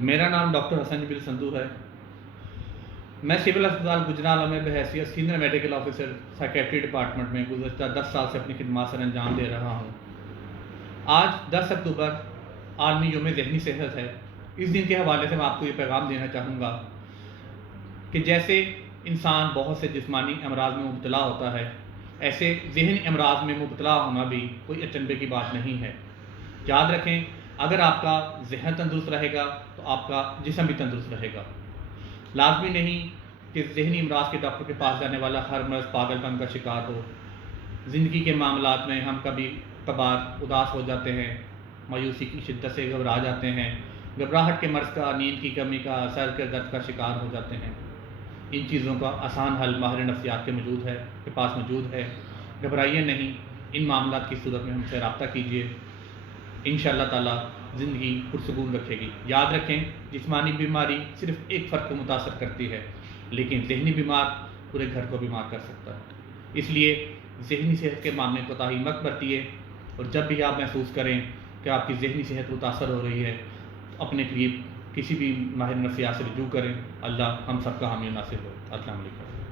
میرا نام ڈاکٹر حسن جبیل سندھو ہے۔ میں سول اسپتال گجرانوالہ میں بحیثیت senior medical officer psychiatry department میں گزشتہ 10 سال سے اپنی خدمات سر انجام دے رہا ہوں۔ آج 10 اکتوبر عالمی یوم ذہنی صحت ہے۔ اس دن کے حوالے سے میں آپ کو یہ پیغام دینا چاہوں گا کہ جیسے انسان بہت سے جسمانی امراض میں مبتلا ہوتا ہے، ایسے ذہنی امراض میں مبتلا ہونا بھی کوئی اچنبے کی بات نہیں ہے۔ یاد رکھیں، اگر آپ کا ذہن تندرست رہے گا تو آپ کا جسم بھی تندرست رہے گا۔ لازمی نہیں کہ ذہنی امراض کے ڈاکٹر کے پاس جانے والا ہر مرض پاگل پن کا شکار ہو۔ زندگی کے معاملات میں ہم کبھی کبھار اداس ہو جاتے ہیں، مایوسی کی شدت سے گھبرا جاتے ہیں، گھبراہٹ کے مرض کا، نیند کی کمی کا، سر کے درد کا شکار ہو جاتے ہیں۔ ان چیزوں کا آسان حل ماہر نفسیات کے پاس موجود ہے۔ گھبرائیے نہیں، ان معاملات کی صورت میں ہم سے رابطہ کیجیے، انشاءاللہ تعالیٰ زندگی پرسکون رکھے گی۔ یاد رکھیں، جسمانی بیماری صرف ایک فرد کو متاثر کرتی ہے، لیکن ذہنی بیمار پورے گھر کو بیمار کر سکتا ہے۔ اس لیے ذہنی صحت کے معاملے میں کوتاہی مت برتیے، اور جب بھی آپ محسوس کریں کہ آپ کی ذہنی صحت متاثر ہو رہی ہے تو اپنے قریب کسی بھی ماہر نفسیات سے رجوع کریں۔ اللہ ہم سب کا حامی و ناصر ہو۔ السلام علیکم۔